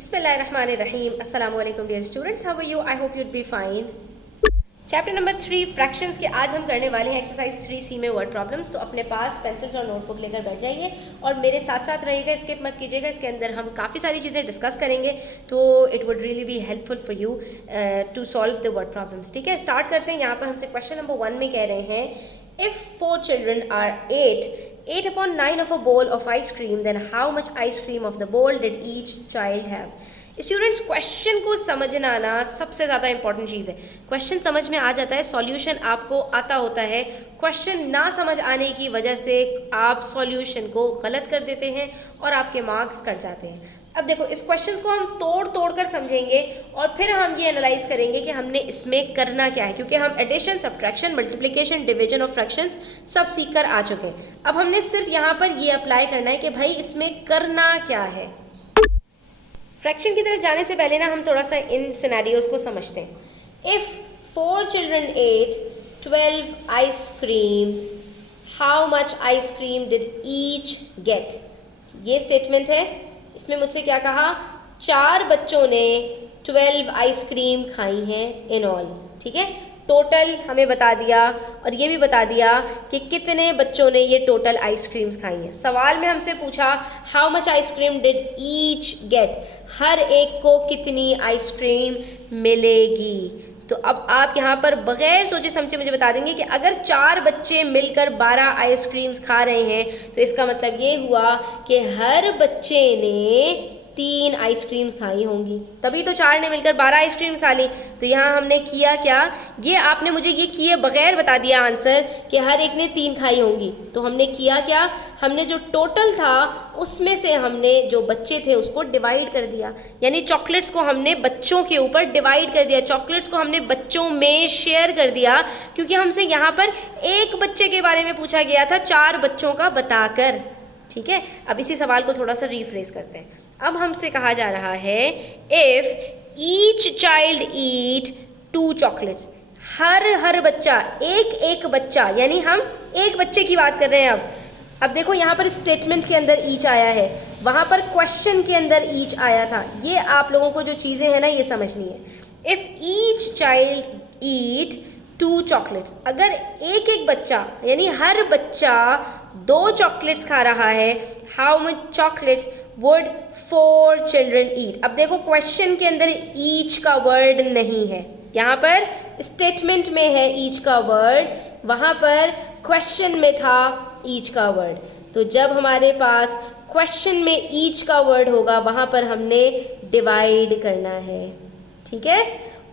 Bismillahirrahmanirrahim. Assalamu alaikum dear students. How are you? I hope you'd be fine. Chapter number 3 fractions के आज हम करने वाले हैं एक्सरसाइज 3C में वर्ड प्रॉब्लम्स। तो अपने पास पेंसिल्स और नोटबुक लेकर बैठ जाइए और मेरे साथ साथ रहिएगा, स्किप मत कीजिएगा। इसके अंदर हम काफ़ी सारी चीज़ें डिस्कस करेंगे, तो it would really be helpful for you to solve the word problems. ठीक है, स्टार्ट करते हैं। यहाँ पर हमसे क्वेश्चन नंबर 1 में कह रहे हैं, if 4 children are 8 upon 9 of a bowl of ice cream, then how much ice cream of the bowl did each child have? Students, question को समझना ना सबसे ज़्यादा इंपॉर्टेंट चीज़ है। क्वेश्चन समझ में आ जाता है, सॉल्यूशन आपको आता होता है। क्वेश्चन ना समझ आने की वजह से आप सॉल्यूशन को गलत कर देते हैं और आपके मार्क्स कट जाते हैं। अब देखो, इस क्वेश्चन को हम तोड़ कर समझेंगे और फिर हम ये एनालाइज करेंगे कि हमने इसमें करना क्या है, क्योंकि हम एडिशन, सब्ट्रैक्शन, मल्टीप्लिकेशन, डिवीजन और फ्रैक्शंस सब सीख कर आ चुके हैं। अब हमने सिर्फ यहाँ पर ये अप्लाई करना है कि भाई इसमें करना क्या है। फ्रैक्शन की तरफ जाने से पहले ना हम थोड़ा सा इन सिनेरियोज को समझते हैं। If 4 children ate 12 ice creams, how much ice cream did each get? ये स्टेटमेंट है। इसमें मुझसे क्या कहा? 4 बच्चों ने 12 आइसक्रीम खाई हैं इन ऑल। ठीक है, टोटल हमें बता दिया और ये भी बता दिया कि कितने बच्चों ने ये टोटल आइसक्रीम्स खाई हैं। सवाल में हमसे पूछा how much ice cream did each get, हर एक को कितनी आइसक्रीम मिलेगी। तो अब आप यहाँ पर बगैर सोचे समझे मुझे बता देंगे कि अगर 4 बच्चे मिलकर 12 आइसक्रीम्स खा रहे हैं तो इसका मतलब ये हुआ कि हर बच्चे ने 3 आइसक्रीम्स खाई होंगी, तभी तो 4 ने मिलकर 12 आइसक्रीम खा ली। तो यहाँ हमने किया क्या? ये आपने मुझे ये किए बगैर बता दिया आंसर कि हर एक ने 3 खाई होंगी। तो हमने किया क्या? हमने जो टोटल था उसमें से हमने जो बच्चे थे उसको डिवाइड कर दिया, यानी चॉकलेट्स को हमने बच्चों के ऊपर डिवाइड कर दिया, चॉकलेट्स को हमने बच्चों में शेयर कर दिया, क्योंकि हमसे यहाँ पर एक बच्चे के बारे में पूछा गया था 4 बच्चों का बताकर। ठीक है, अब इसी सवाल को थोड़ा सा रिफ्रेश करते हैं। अब हमसे कहा जा रहा है, if each child eat 2 chocolates, हर बच्चा एक बच्चा, यानी हम एक बच्चे की बात कर रहे हैं। अब देखो यहाँ पर स्टेटमेंट के अंदर ईच आया है, वहाँ पर क्वेश्चन के अंदर ईच आया था। ये आप लोगों को जो चीज़ें हैं ना ये समझनी है। If each child eat 2 chocolates, अगर एक बच्चा यानी हर बच्चा 2 चॉकलेट्स खा रहा है, how much chocolates would 4 children eat? अब देखो क्वेश्चन के अंदर ईच का वर्ड नहीं है, यहाँ पर स्टेटमेंट में है ईच का वर्ड, वहाँ पर क्वेश्चन में था ईच का वर्ड। तो जब हमारे पास क्वेश्चन में ईच का वर्ड होगा वहाँ पर हमने डिवाइड करना है। ठीक है,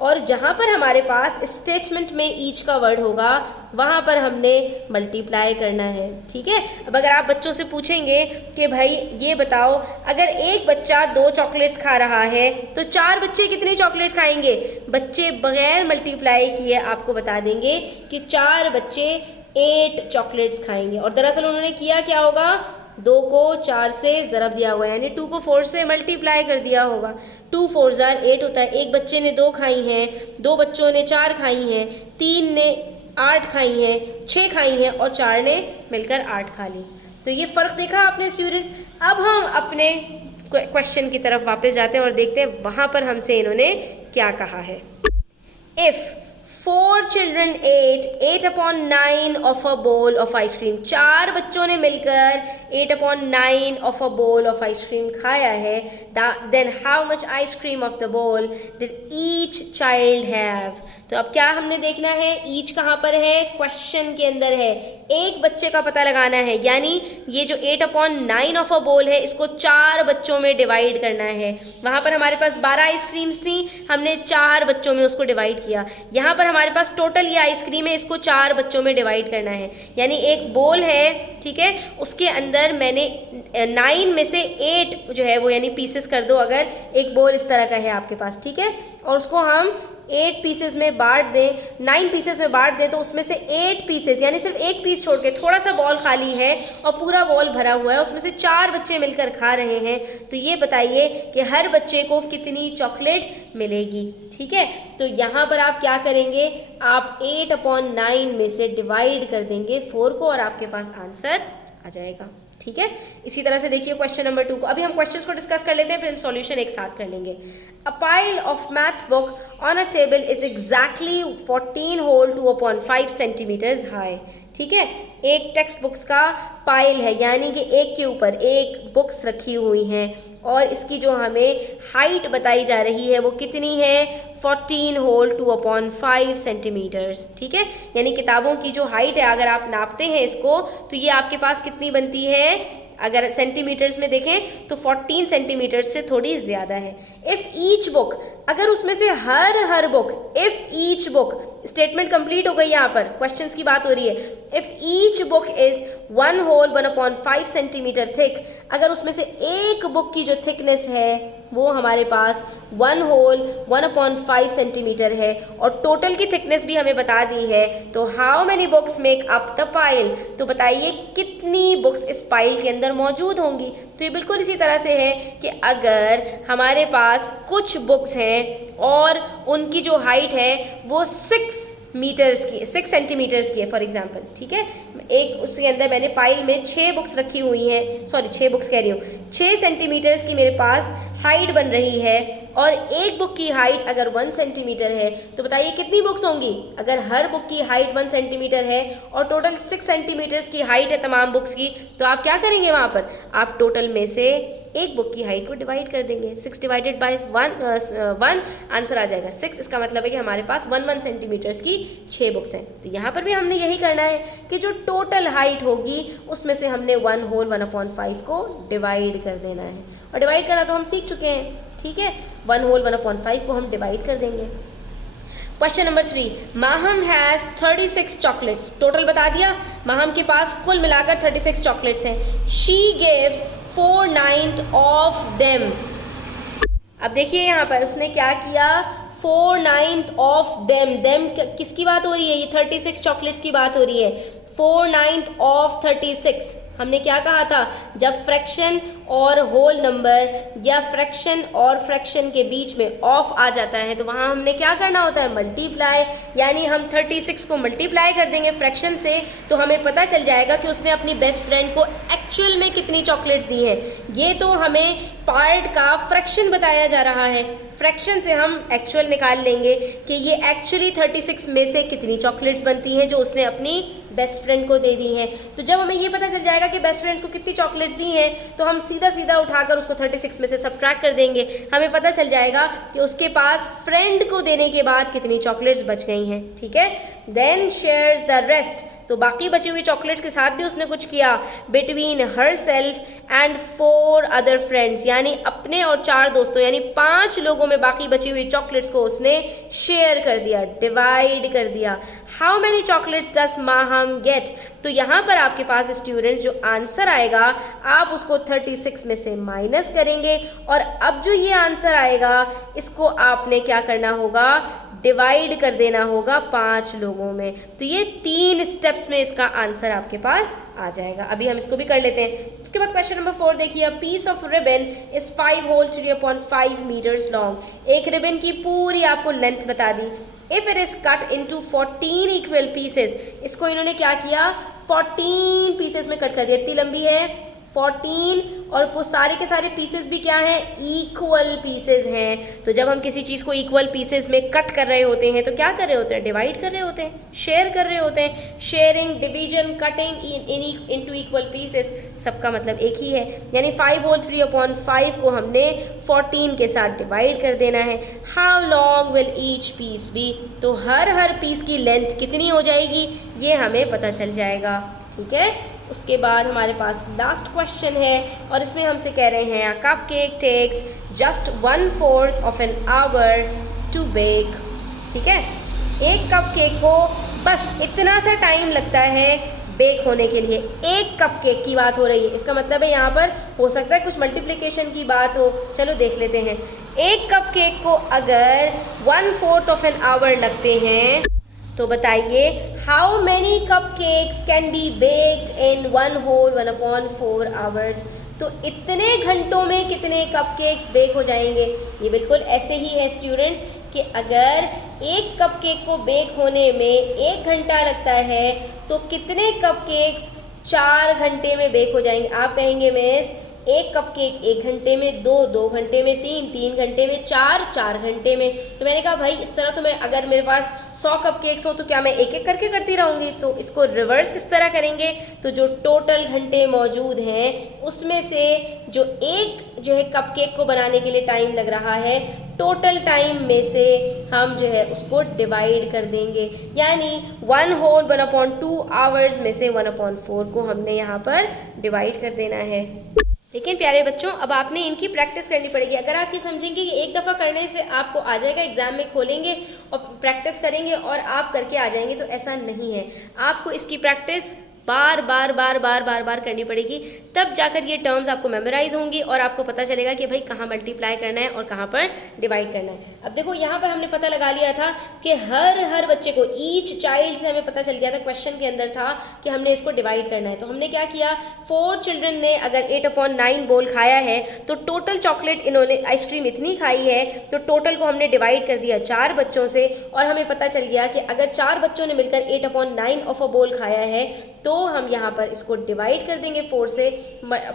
और जहाँ पर हमारे पास स्टेटमेंट में ईच का वर्ड होगा वहाँ पर हमने मल्टीप्लाई करना है। ठीक है, अब अगर आप बच्चों से पूछेंगे कि भाई ये बताओ, अगर एक बच्चा 2 चॉकलेट्स खा रहा है तो 4 बच्चे कितने चॉकलेट्स खाएंगे? बच्चे बगैर मल्टीप्लाई किए आपको बता देंगे कि 4 बच्चे 8 चॉकलेट्स खाएंगे। और दरअसल उन्होंने किया क्या होगा? 2 को 4 से ज़रब दिया हुआ है, यानी 2 को 4 से मल्टीप्लाई कर दिया होगा। 2 4 8 होता है। एक बच्चे ने 2 खाई हैं, 2 बच्चों ने 4 खाई हैं, 3 ने 8 खाई हैं, 6 खाई हैं और 4 ने मिलकर 8 खा ली। तो ये फ़र्क देखा आपने स्टूडेंट्स। अब हम अपने क्वेश्चन की तरफ वापस जाते हैं और देखते हैं वहाँ पर हमसे इन्होंने क्या कहा है। If 4 children ate 8 upon 9 of a bowl of ice cream, 4 बच्चों ने मिलकर 8 upon 9 of a bowl of ice cream खाया है, then how much ice cream of the bowl did each child have? तो अब क्या हमने देखना है? ईच कहाँ पर है? क्वेश्चन के अंदर है। एक बच्चे का पता लगाना है, यानी ये जो 8 upon 9 ऑफ अ बोल है इसको 4 बच्चों में डिवाइड करना है। वहाँ पर हमारे पास 12 आइसक्रीम्स थी, हमने 4 बच्चों में उसको डिवाइड किया। यहाँ पर हमारे पास टोटल ये आइसक्रीम है, इसको 4 बच्चों में डिवाइड करना है, यानी एक बोल है। ठीक है, उसके अंदर मैंने 9 में से 8 जो है वो यानी पीसेस कर दो, अगर एक बोल इस तरह का है आपके पास। ठीक है, और उसको हम 8 पीसेस में बांट दें, 9 पीसेस में बांट दें, तो उसमें से 8 पीसेस यानी सिर्फ एक पीस छोड़ के थोड़ा सा बॉल खाली है और पूरा बॉल भरा हुआ है, उसमें से 4 बच्चे मिलकर खा रहे हैं। तो ये बताइए कि हर बच्चे को कितनी चॉकलेट मिलेगी। ठीक है, तो यहाँ पर आप क्या करेंगे? आप 8 upon 9 में से डिवाइड कर देंगे 4 को और आपके पास आंसर आ जाएगा। ठीक है। इसी तरह से देखिए क्वेश्चन नंबर 2 को। अभी हम क्वेश्चंस को डिस्कस कर लेते हैं, फिर हम सॉल्यूशन एक साथ कर लेंगे। A pile of maths book on a table is exactly 14 whole 2/5 centimetres high. ठीक है, एक टेक्स्ट बुक्स का पाइल है, यानी कि एक के ऊपर एक बुक्स रखी हुई हैं और इसकी जो हमें हाइट बताई जा रही है वो कितनी है, 14 होल 2/5 सेंटीमीटर्स। ठीक है, यानी किताबों की जो हाइट है अगर आप नापते हैं इसको तो ये आपके पास कितनी बनती है, अगर सेंटीमीटर्स में देखें तो 14 सेंटीमीटर से थोड़ी ज़्यादा है। इफ़ ईच बुक, अगर उसमें से हर book, if each book, statement complete हो गई, यहाँ पर क्वेश्चंस की बात हो रही है। If each book is 1 whole 1/5 centimetre thick, अगर उसमें से एक बुक की जो थिकनेस है वो हमारे पास 1 होल 1/5 सेंटीमीटर है और टोटल की थिकनेस भी हमें बता दी है, तो how many books make up the pile, तो बताइए कितनी बुक्स इस पाइल के अंदर मौजूद होंगी। तो ये बिल्कुल इसी तरह से है कि अगर हमारे पास कुछ बुक्स हैं और उनकी जो हाइट है वो 6 मीटर्स की, 6 सेंटीमीटर्स की है फॉर एग्जांपल। ठीक है, एक उसके अंदर मैंने पाइल में 6 बुक्स रखी हुई हैं, सॉरी 6 बुक्स कह रही हूँ, 6 सेंटीमीटर्स की मेरे पास हाइट बन रही है और एक बुक की हाइट अगर 1 सेंटीमीटर है तो बताइए कितनी बुक्स होंगी। अगर हर बुक की हाइट 1 सेंटीमीटर है और टोटल 6 सेंटीमीटर्स की हाइट है तमाम बुक्स की, तो आप क्या करेंगे वहाँ पर, आप टोटल में से एक बुक की हाइट को डिवाइड कर देंगे। 6 डिवाइडेड बाय 1 आंसर आ जाएगा 6। इसका मतलब है कि हमारे पास 1 सेंटीमीटर्स की 6 बुक्स हैं। तो यहाँ पर भी हमने यही करना है कि जो टोटल हाइट होगी उसमें से हमने 1 होल 1/5 को डिवाइड कर देना है, और डिवाइड करना तो हम सीख चुके हैं। ठीक है, 1 होल 1/5 को हम डिवाइड कर देंगे। Question number 3, Maham has 36 chocolates, total बता दिया, माहम के पास कुल मिलाकर 36 चॉकलेट्स हैं। She gives 4/9 of them. अब देखिए यहाँ पर उसने क्या किया, 4/9 ऑफ देम, देम किसकी बात हो रही है, ये 36 चॉकलेट्स की बात हो रही है। 4/9 ऑफ 36, हमने क्या कहा था, जब फ्रैक्शन और होल नंबर या फ्रैक्शन और फ्रैक्शन के बीच में ऑफ आ जाता है तो वहाँ हमने क्या करना होता है, मल्टीप्लाई, यानी हम 36 को मल्टीप्लाई कर देंगे फ्रैक्शन से तो हमें पता चल जाएगा कि उसने अपनी बेस्ट फ्रेंड को एक्चुअल में कितनी चॉकलेट्स दी हैं। ये तो हमें पार्ट का फ्रैक्शन बताया जा रहा है, फ्रैक्शन से हम एक्चुअल निकाल लेंगे कि ये एक्चुअली 36 में से कितनी चॉकलेट्स बनती हैं जो उसने अपनी बेस्ट फ्रेंड को दे दी हैं। तो जब हमें ये पता चल जाएगा कि बेस्ट फ्रेंड्स को कितनी चॉकलेट्स दी हैं तो हम सीधा सीधा उठाकर उसको 36 में से सब्ट्रैक्ट कर देंगे, हमें पता चल जाएगा कि उसके पास फ्रेंड को देने के बाद कितनी चॉकलेट्स बच गई हैं। ठीक है, देन शेयर्स द रेस्ट, तो बाकी बची हुई चॉकलेट्स के साथ भी उसने कुछ किया, between her self and 4 other friends, यानी अपने और 4 दोस्तों यानी 5 लोगों में बाकी बची हुई चॉकलेट्स को उसने शेयर कर दिया, डिवाइड कर दिया। How many chocolates does Maham get, तो यहाँ पर आपके पास स्टूडेंट्स जो आंसर आएगा आप उसको 36 में से माइनस करेंगे और अब जो ये आंसर आएगा इसको आपने क्या करना होगा, डिवाइड कर देना होगा 5 लोगों में। तो ये 3 स्टेप्स में इसका आंसर आपके पास आ जाएगा। अभी हम इसको भी कर लेते हैं। उसके बाद क्वेश्चन नंबर 4 देखिए, piece of ribbon is 5 whole 3/5 metres long, एक रिबन की पूरी आपको लेंथ बता दी। If it is cut into 14 equal pieces, इसको इन्होंने क्या किया, 14 पीसेस में कट कर दिया, इतनी लंबी है 14 और वो सारे के सारे पीसेस भी क्या हैं, इक्वल पीसेस हैं। तो जब हम किसी चीज़ को इक्वल पीसेस में कट कर रहे होते हैं तो क्या कर रहे होते हैं, डिवाइड कर रहे होते हैं, शेयर कर रहे होते हैं। Sharing, division, cutting into equal pieces, सबका मतलब एक ही है, यानी 5 होल 3/5 को हमने 14 के साथ डिवाइड कर देना है। How long will each piece be, तो हर पीस की लेंथ कितनी हो जाएगी ये हमें पता चल जाएगा। ठीक है, उसके बाद हमारे पास लास्ट क्वेश्चन है और इसमें हमसे कह रहे हैं, cupcake takes just 1/4 of an hour to bake. ठीक है, एक कप केक को बस इतना सा टाइम लगता है बेक होने के लिए। एक कप केक की बात हो रही है, इसका मतलब है यहाँ पर हो सकता है कुछ मल्टीप्लिकेशन की बात हो, चलो देख लेते हैं। एक कप केक को अगर 1/4 ऑफ एन आवर लगते हैं तो बताइए how many cupcakes can be baked in 1 whole 1/4 hours, तो इतने घंटों में कितने कप केक्स बेक हो जाएंगे। ये बिल्कुल ऐसे ही है स्टूडेंट्स कि अगर एक कप केक को बेक होने में 1 घंटा लगता है तो कितने कप केक्स 4 घंटे में बेक हो जाएंगे। आप कहेंगे मिस एक कप केक 1 घंटे में, 2 घंटे में, 3 घंटे में, 4 घंटे में। तो मैंने कहा भाई इस तरह तो मैं, अगर मेरे पास 100 कप केक्स हो तो क्या मैं एक एक करके करती रहूँगी? तो इसको रिवर्स किस तरह करेंगे? तो जो टोटल घंटे मौजूद हैं उसमें से जो है कप केक को बनाने के लिए टाइम लग रहा है, टोटल टाइम में से हम जो है उसको डिवाइड कर देंगे, यानी 1/2 आवर्स में से 1/4 को हमने यहाँ पर डिवाइड कर देना है। लेकिन प्यारे बच्चों, अब आपने इनकी प्रैक्टिस करनी पड़ेगी। अगर आप ये समझेंगे कि एक दफ़ा करने से आपको आ जाएगा, एग्जाम में खोलेंगे और प्रैक्टिस करेंगे और आप करके आ जाएंगे, तो ऐसा नहीं है। आपको इसकी प्रैक्टिस बार बार करनी पड़ेगी, तब जाकर ये टर्म्स आपको मेमोराइज होंगी और आपको पता चलेगा कि भाई कहाँ मल्टीप्लाई करना है और कहाँ पर डिवाइड करना है। अब देखो यहाँ पर हमने पता लगा लिया था कि हर बच्चे को, ईच चाइल्ड से हमें पता चल गया था, क्वेश्चन के अंदर था कि हमने इसको डिवाइड करना है। तो हमने क्या किया, 4 चिल्ड्रन ने अगर 8/9 बोल खाया है तो टोटल चॉकलेट इन्होंने, आइसक्रीम इतनी खाई है, तो टोटल को हमने डिवाइड कर दिया 4 बच्चों से और हमें पता चल गया कि अगर 4 बच्चों ने मिलकर 8/9 ऑफ अ बोल खाया है तो हम यहाँ पर इसको डिवाइड कर देंगे 4 से,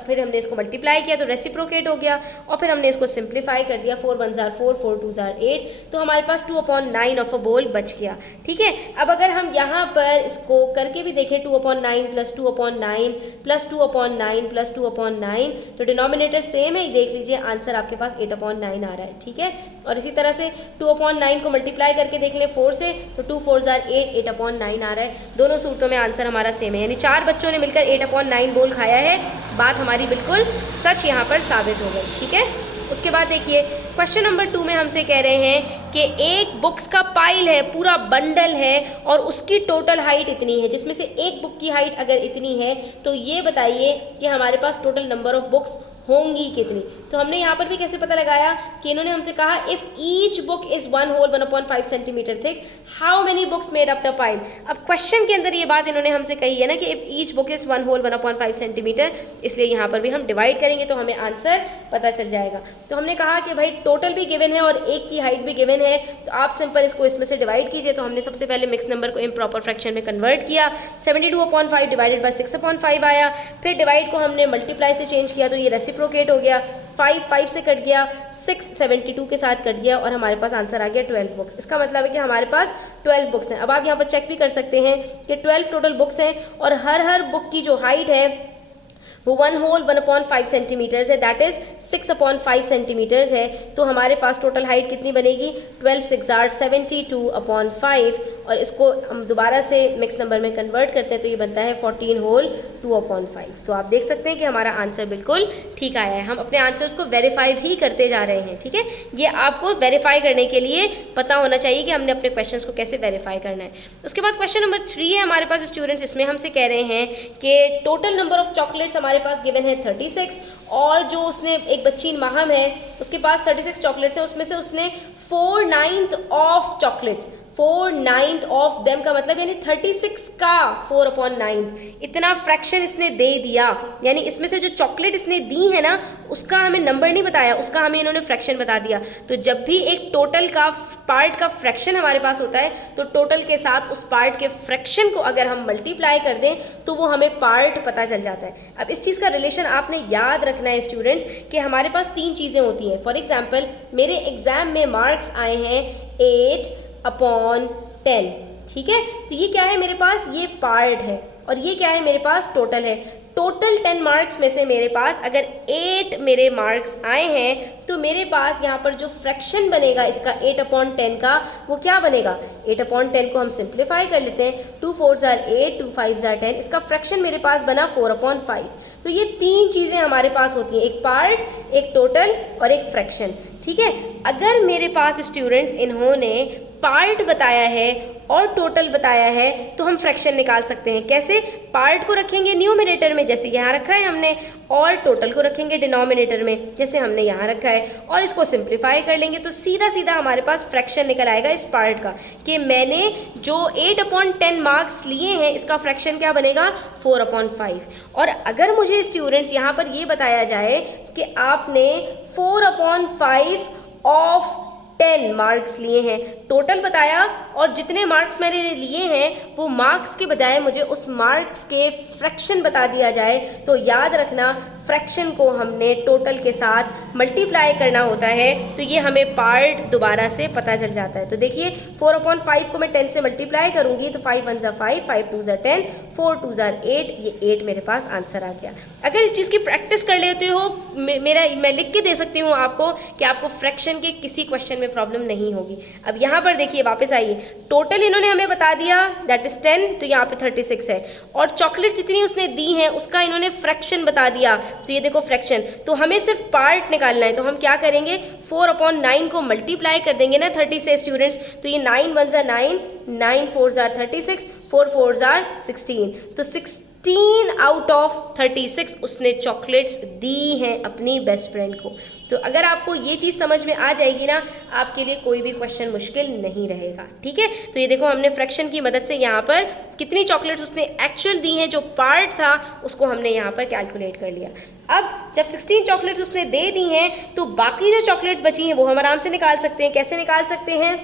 फिर हमने इसको मल्टीप्लाई किया तो रेसिप्रोकेट हो गया और फिर हमने इसको सिंप्लीफाई कर दिया, 4 1 4 4 2 8, तो हमारे पास 2/9 ऑफ अ बोल बच गया। ठीक है, अब अगर हम यहाँ पर इसको करके भी देखें 2/9 प्लस 2/9 प्लस 2/9 प्लस 2/9, तो डिनोमिनेटर सेम है, देख लीजिए आंसर आपके पास 8/9 आ रहा है। ठीक है, और इसी तरह से 2/9 को मल्टीप्लाई करके देख लें 4 से, तो 2 4 8, 8/9 आ रहा है। दोनों सूरतों में आंसर हमारा सेम है, यानी 4 बच्चों ने मिलकर 8/9 बोल खाया है। बात हमारी बिल्कुल सच यहाँ पर साबित हो गई। ठीक है, उसके बाद देखिए क्वेश्चन नंबर 2 में हमसे कह रहे हैं कि एक बुक्स का पाइल है, पूरा बंडल है और उसकी टोटल हाइट इतनी है, जिसमें से एक बुक की हाइट अगर इतनी है तो ये बताइए कि हमारे पास टोटल नंबर ऑफ बुक्स होंगी कितनी। तो हमने यहाँ पर भी कैसे पता लगाया कि इन्होंने हमसे कहा if each book is 1/5 centimetre thick, how many books made up the pile. अब क्वेश्चन के अंदर ये बात इन्होंने हमसे कही है ना कि if each book is 1/5 centimetre, इसलिए यहाँ पर भी हम डिवाइड करेंगे तो हमें आंसर पता चल जाएगा। तो हमने कहा कि भाई टोटल भी गिवन है और एक की हाइट भी गिवन है, तो आप सिंपल इसको इसमें से डिवाइड कीजिए। तो हमने सबसे पहले मिक्स नंबर को इम्प्रॉपर फ्रैक्शन में कन्वर्ट किया, 72/5 डिवाइडेड बाई 6/5 आया, फिर डिवाइड को हमने मल्टीप्लाई से चेंज किया तो ये रेसिप्रोकेट हो गया, 5 से कट गया, 6 72 के साथ कट गया और हमारे पास आंसर आ गया 12 बुक्स। इसका मतलब है कि हमारे पास 12 बुक्स हैं। अब आप यहाँ पर चेक भी कर सकते हैं कि 12 टोटल बुक्स हैं और हर बुक की जो हाइट है वो 1/5 सेंटीमीटर्स है, दैट इज़ 6/5 सेंटीमीटर्स है। तो हमारे पास टोटल हाइट कितनी बनेगी, 12 6 72/5 और इसको हम दोबारा से मिक्स नंबर में कन्वर्ट करते हैं तो ये बनता है 14/2/5। तो आप देख सकते हैं कि हमारा आंसर बिल्कुल ठीक आया है। हम अपने आंसर्स को वेरीफाई भी करते जा रहे हैं। ठीक है, ये आपको वेरीफाई करने के लिए पता होना चाहिए कि हमने अपने क्वेश्चन को कैसे वेरीफाई करना है। उसके बाद क्वेश्चन नंबर 3 है हमारे पास स्टूडेंट्स, इसमें हमसे कह रहे हैं कि टोटल नंबर ऑफ चॉकलेट्स हमारे पास गिवन है 36 और जो उसने, एक बच्ची माहम है उसके पास 36 चॉकलेट्स हैं, उसमें से उसने 4/9 ऑफ चॉकलेट्स, 4/9 ऑफ देम का मतलब यानी 36 का 4/9 इतना फ्रैक्शन इसने दे दिया। यानी इसमें से जो चॉकलेट इसने दी है ना उसका हमें नंबर नहीं बताया, उसका हमें इन्होंने फ्रैक्शन बता दिया। तो जब भी एक टोटल का पार्ट का फ्रैक्शन हमारे पास होता है तो टोटल के साथ उस पार्ट के फ्रैक्शन को अगर हम मल्टीप्लाई कर दें तो वो हमें पार्ट पता चल जाता है। अब इस चीज़ का रिलेशन आपने याद रखना है स्टूडेंट्स कि हमारे पास 3 चीज़ें होती हैं। फॉर एग्जाम्पल मेरे एग्जाम में मार्क्स आए हैं 8/10, ठीक है, तो ये क्या है मेरे पास, ये पार्ट है और ये क्या है मेरे पास टोटल है। टोटल 10 मार्क्स में से मेरे पास अगर 8 मेरे मार्क्स आए हैं तो मेरे पास यहाँ पर जो फ्रैक्शन बनेगा इसका 8/10 का वो क्या बनेगा, 8/10 को हम सिंप्लीफाई कर लेते हैं, 2 4 8 2 5 10, इसका फ्रैक्शन मेरे पास बना 4/5। तो ये 3 चीज़ें हमारे पास होती हैं, एक पार्ट, एक टोटल और एक फ्रैक्शन। ठीक है, अगर मेरे पास स्टूडेंट्स इन्होंने पार्ट बताया है और टोटल बताया है तो हम फ्रैक्शन निकाल सकते हैं। कैसे, पार्ट को रखेंगे न्यूमरेटर में जैसे यहाँ रखा है हमने, और टोटल को रखेंगे डिनोमिनेटर में जैसे हमने यहाँ रखा है, और इसको सिंप्लीफाई कर लेंगे तो सीधा सीधा हमारे पास फ्रैक्शन निकल आएगा इस पार्ट का कि मैंने जो 8/10 मार्क्स लिए हैं इसका फ्रैक्शन क्या बनेगा 4/5। और अगर मुझे स्टूडेंट्स यहाँ पर ये बताया जाए कि आपने 4/5 ऑफ 10 मार्क्स लिए हैं, टोटल बताया, और जितने मार्क्स मैंने लिए हैं वो मार्क्स के बजाय मुझे उस मार्क्स के फ्रैक्शन बता दिया जाए। तो याद रखना फ्रैक्शन को हमने टोटल के साथ मल्टीप्लाई करना होता है, तो ये हमें पार्ट दोबारा से पता चल जाता है। तो देखिए 4/5 को मैं 10 से मल्टीप्लाई करूंगी तो 5 1 ज़ा 5, 5 2 ज़ा 10, 4 2 ज़ा 8, ये 8 मेरे पास आंसर आ गया। अगर इस चीज़ की प्रैक्टिस कर लेते हो मैं लिख के दे सकती हूँ आपको कि आपको फ्रैक्शन के किसी क्वेश्चन में प्रॉब्लम नहीं होगी। अब यहाँ पर देखिए, वापस आइए, टोटल इन्होंने हमें बता दिया दैट इज 10, तो यहाँ पे 36 है, और चॉकलेट जितनी उसने दी है उसका इन्होंने फ्रैक्शन बता दिया, तो ये देखो फ्रैक्शन। तो हमें सिर्फ पार्ट निकालना है, तो हम क्या करेंगे, 4/9 को मल्टीप्लाई कर देंगे ना 30 से स्टूडेंट्स, तो ये 9 1 ज़ा 9, 9 4 ज़ा 36, 4 4 ज़ा 16, तो 16 आउट ऑफ 36 उसने चॉकलेट्स दी हैं अपनी बेस्ट फ्रेंड को। तो अगर आपको ये चीज़ समझ में आ जाएगी ना, आपके लिए कोई भी क्वेश्चन मुश्किल नहीं रहेगा, ठीक है। तो ये देखो हमने फ्रैक्शन की मदद से यहाँ पर कितनी चॉकलेट्स उसने एक्चुअल दी हैं, जो पार्ट था उसको हमने यहाँ पर कैलकुलेट कर लिया। अब जब 16 चॉकलेट्स उसने दे दी हैं तो बाकी जो चॉकलेट्स बची हैं वो हम आराम से निकाल सकते हैं। कैसे निकाल सकते हैं,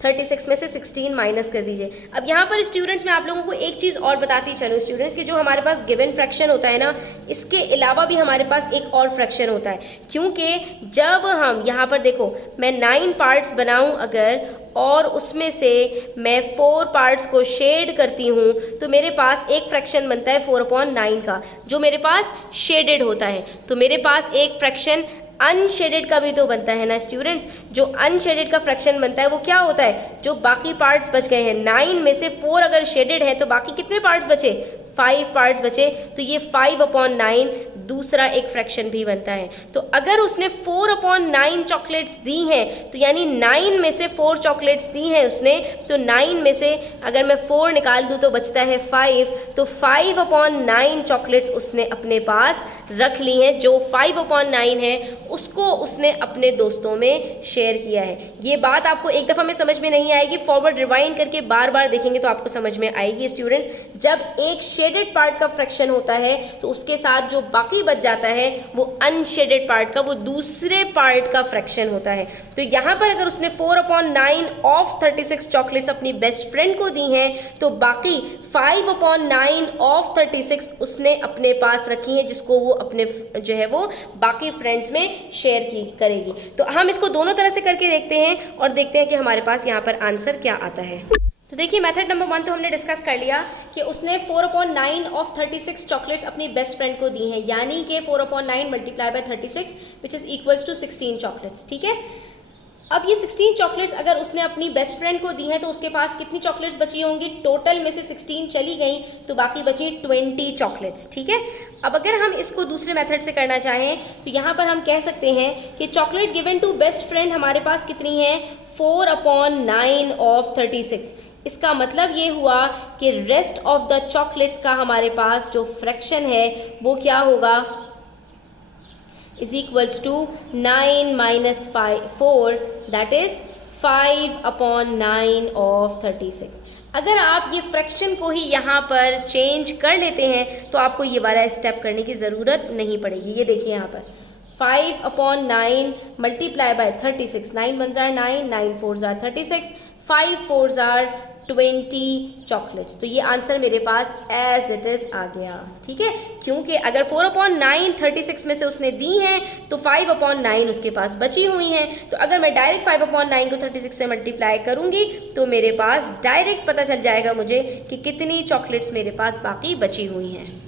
36 में से 16 माइनस कर दीजिए। अब यहाँ पर स्टूडेंट्स मैं आप लोगों को एक चीज़ और बताती चलूँ स्टूडेंट्स, कि जो हमारे पास गिवन फ्रैक्शन होता है ना, इसके अलावा भी हमारे पास एक और फ्रैक्शन होता है, क्योंकि जब हम यहाँ पर देखो मैं 9 पार्ट्स बनाऊँ अगर, और उसमें से मैं 4 पार्ट्स को शेड करती हूँ, तो मेरे पास एक फ्रैक्शन बनता है 4/9 का, जो मेरे पास शेडेड होता है। तो मेरे पास एक फ्रैक्शन अनशेडेड का भी तो बनता है ना स्टूडेंट्स। जो अनशेडेड का फ्रैक्शन बनता है वो क्या होता है, जो बाकी पार्ट्स बच गए हैं, 9 में से 4 अगर शेडेड है तो बाकी कितने पार्ट्स बचे, 5 पार्ट्स बचे, तो ये 5/9 दूसरा एक फ्रैक्शन भी बनता है। तो अगर उसने 4/9 चॉकलेट्स दी हैं, तो यानी 9 में से 4 चॉकलेट्स दी हैं उसने, तो 9 में से अगर मैं 4 निकाल दूँ तो बचता है 5, तो 5/9 चॉकलेट्स उसने अपने पास रख ली हैं। जो 5/9 है उसको उसने अपने दोस्तों में शेयर किया है। ये बात आपको एक दफ़ा में समझ में नहीं आएगी, फॉरवर्ड रिवाइंड करके बार बार देखेंगे तो आपको समझ में आएगी स्टूडेंट्स। जब एक शेडेड पार्ट का फ्रैक्शन होता है तो उसके साथ जो बाकी बच जाता है वो अनशेडेड पार्ट का, वो दूसरे पार्ट का फ्रैक्शन होता है। तो यहाँ पर अगर उसने 4/9 ऑफ 36 चॉकलेट्स अपनी बेस्ट फ्रेंड को दी हैं, तो बाकी 5/9 ऑफ 36 उसने अपने पास रखी हैं, जिसको वो अपने जो है वो बाकी फ्रेंड्स में शेयर की करेगी। तो हम इसको दोनों तरह से करके देखते हैं और देखते हैं कि हमारे पास यहाँ पर आंसर क्या आता है। तो देखिए मेथड नंबर 1 तो हमने डिस्कस कर लिया कि उसने 4/9 ऑफ 36 चॉकलेट्स अपनी बेस्ट फ्रेंड को दी हैं, यानी कि 4/9 multiply by 36 which is equals to 16 chocolates, ठीक है। अब ये 16 चॉकलेट्स अगर उसने अपनी बेस्ट फ्रेंड को दी हैं तो उसके पास कितनी चॉकलेट्स बची होंगी, टोटल में से 16 चली गई तो बाकी बची 20 चॉकलेट्स, ठीक है। अब अगर हम इसको दूसरे मेथड से करना चाहें तो यहाँ पर हम कह सकते हैं कि chocolate given to best friend हमारे पास कितनी है, 4/9 ऑफ 36। इसका मतलब ये हुआ कि रेस्ट ऑफ द चॉकलेट्स का हमारे पास जो फ्रैक्शन है वो क्या होगा, is equals to 9 minus 4 that is 5/9 of 36। अगर आप ये फ्रैक्शन को ही यहाँ पर चेंज कर लेते हैं तो आपको ये वाला स्टेप करने की ज़रूरत नहीं पड़ेगी। ये देखिए यहाँ पर 5/9 मल्टीप्लाई बाय 36, 9 1 ज़ार 9, 9 4 ज़ार 36, 5 4 ज़ार 20 चॉकलेट्स। तो ये आंसर मेरे पास एज इट इज़ आ गया, ठीक है। क्योंकि अगर 4/9 36 में से उसने दी हैं तो 5/9 उसके पास बची हुई हैं। तो अगर मैं डायरेक्ट 5/9 को 36 से मल्टीप्लाई करूंगी तो मेरे पास डायरेक्ट पता चल जाएगा मुझे कि कितनी चॉकलेट्स मेरे पास बाकी बची हुई हैं।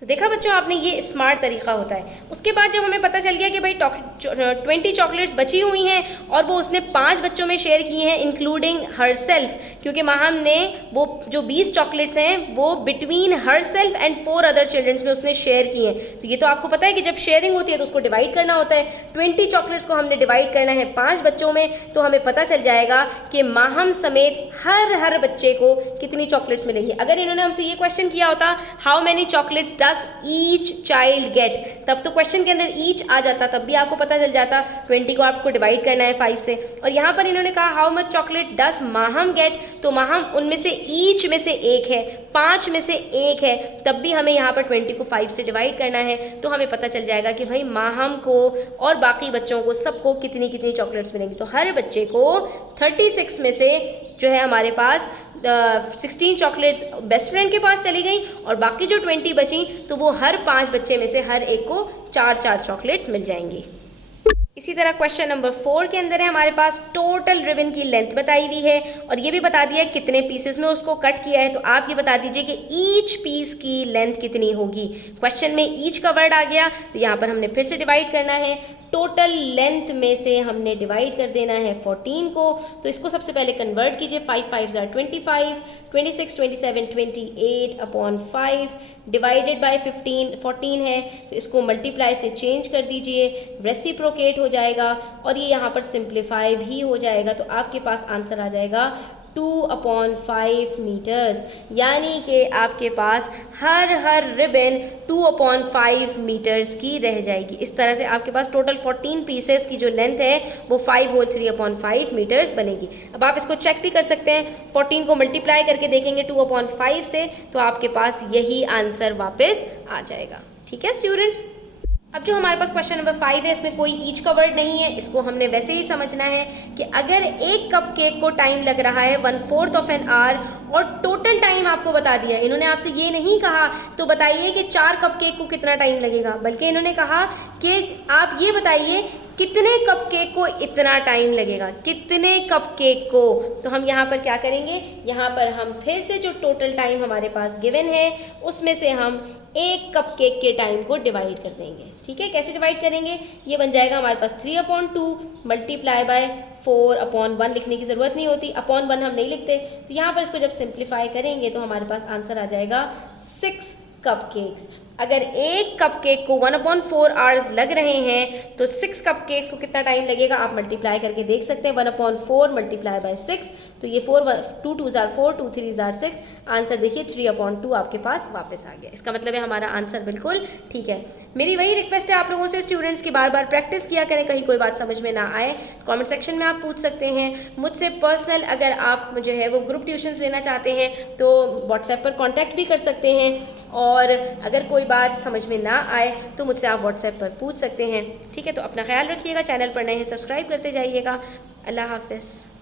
तो देखा बच्चों आपने, ये स्मार्ट तरीका होता है। उसके बाद जब हमें पता चल गया कि भाई 20 चॉकलेट्स बची हुई हैं और वो उसने 5 बच्चों में शेयर की हैं इंक्लूडिंग हर सेल्फ, क्योंकि माहम ने वो जो 20 चॉकलेट्स हैं वो between her self and 4 other childrens में उसने शेयर की हैं। तो ये तो आपको पता है कि जब शेयरिंग होती है तो उसको डिवाइड करना होता है। 20 चॉकलेट्स को हमने डिवाइड करना है 5 बच्चों में, तो हमें पता चल जाएगा कि माहम समेत हर बच्चे को कितनी चॉकलेट्स मिलेंगी। अगर इन्होंने हमसे ये क्वेश्चन किया होता how many chocolates does each child gate, तब तो क्वेश्चन के अंदर ईच आ जाता, तब भी आपको पता चल जाता 20 को आपको डिवाइड करना है 5 से। और यहाँ पर इन्होंने कहा how much chocolate does Maham get, तो माहम उनमें से ईच में से एक है, 5 में से 1 है, तब भी हमें यहाँ पर 20 को 5 से डिवाइड करना है, तो हमें पता चल जाएगा कि भाई माहम को और बाकी बच्चों को सबको कितनी कितनी चॉकलेट्स मिलेंगी। तो हर बच्चे को 36 में से जो है हमारे पास 16 चॉकलेट्स बेस्ट फ्रेंड के पास चली गई, और बाकी जो 20 बची तो वो हर 5 बच्चे में से हर एक को 4-4 चॉकलेट्स मिल जाएंगी। इसी तरह क्वेश्चन नंबर 4 के अंदर है हमारे पास टोटल रिबन की लेंथ बताई हुई है, और ये भी बता दिया है कितने पीसेस में उसको कट किया है। तो आप ये बता दीजिए कि ईच पीस की लेंथ कितनी होगी। क्वेश्चन में ईच का वर्ड आ गया, तो यहाँ पर हमने फिर से डिवाइड करना है। टोटल लेंथ में से हमने डिवाइड कर देना है 14 को, तो इसको सबसे पहले कन्वर्ट कीजिए। 5 5 are 25, 26 27 28 अपॉन 5 डिवाइडेड बाय 14 है, तो इसको मल्टीप्लाई से चेंज कर दीजिए, रेसिप्रोकेट हो जाएगा और ये यहाँ पर सिंप्लीफाई भी हो जाएगा। तो आपके पास आंसर आ जाएगा 2/5 मीटर्स, यानी कि आपके पास हर रिबन 2/5 मीटर्स की रह जाएगी। इस तरह से आपके पास टोटल 14 पीसेस की जो लेंथ है वो 5 होल 3/5 मीटर्स बनेगी। अब आप इसको चेक भी कर सकते हैं, 14 को मल्टीप्लाई करके देखेंगे 2/5 से, तो आपके पास यही आंसर वापस आ जाएगा। ठीक है स्टूडेंट्स, अब जो हमारे पास क्वेश्चन नंबर 5 है इसमें कोई ईच का वर्ड नहीं है, इसको हमने वैसे ही समझना है कि अगर एक कप केक को टाइम लग रहा है 1/4 ऑफ एन आवर और टोटल टाइम आपको बता दिया, इन्होंने आपसे ये नहीं कहा तो बताइए कि 4 कप केक को कितना टाइम लगेगा, बल्कि इन्होंने कहा कि आप ये बताइए कितने कप केक को इतना टाइम लगेगा, कितने कप केक को। तो हम यहाँ पर क्या करेंगे, यहाँ पर हम फिर से जो टोटल टाइम हमारे पास गिवन है उसमें से हम एक कप केक के टाइम को डिवाइड कर देंगे। ठीक है, कैसे डिवाइड करेंगे, ये बन जाएगा हमारे पास 3/2 मल्टीप्लाई बाय 4/1, लिखने की ज़रूरत नहीं होती, अपॉन 1 हम नहीं लिखते। तो यहाँ पर इसको जब सिंप्लीफाई करेंगे तो हमारे पास आंसर आ जाएगा 6 कप केक्स। अगर एक कप केक को 1/4 आवर्स लग रहे हैं तो 6 कप केक्स को कितना टाइम लगेगा आप मल्टीप्लाई करके देख सकते हैं। 1/4 मल्टीप्लाई बाय 6, तो ये 2 2s are 4, 2 3s are 6, answer देखिए 3/2 आपके पास वापस आ गया। इसका मतलब है हमारा आंसर बिल्कुल ठीक है। मेरी वही रिक्वेस्ट है आप लोगों से स्टूडेंट्स की, बार बार प्रैक्टिस किया करें, कहीं कोई बात समझ में ना आए कमेंट सेक्शन में आप पूछ सकते हैं मुझसे पर्सनल। अगर आप जो है वो ग्रुप ट्यूशन्स लेना चाहते हैं तो व्हाट्सएप पर कॉन्टैक्ट भी कर सकते हैं, और अगर कोई बात समझ में ना आए तो मुझसे आप व्हाट्सएप पर पूछ सकते हैं। ठीक है, तो अपना ख्याल रखिएगा, चैनल पर नए हैं सब्सक्राइब करते जाइएगा। अल्लाह हाफ़िज़।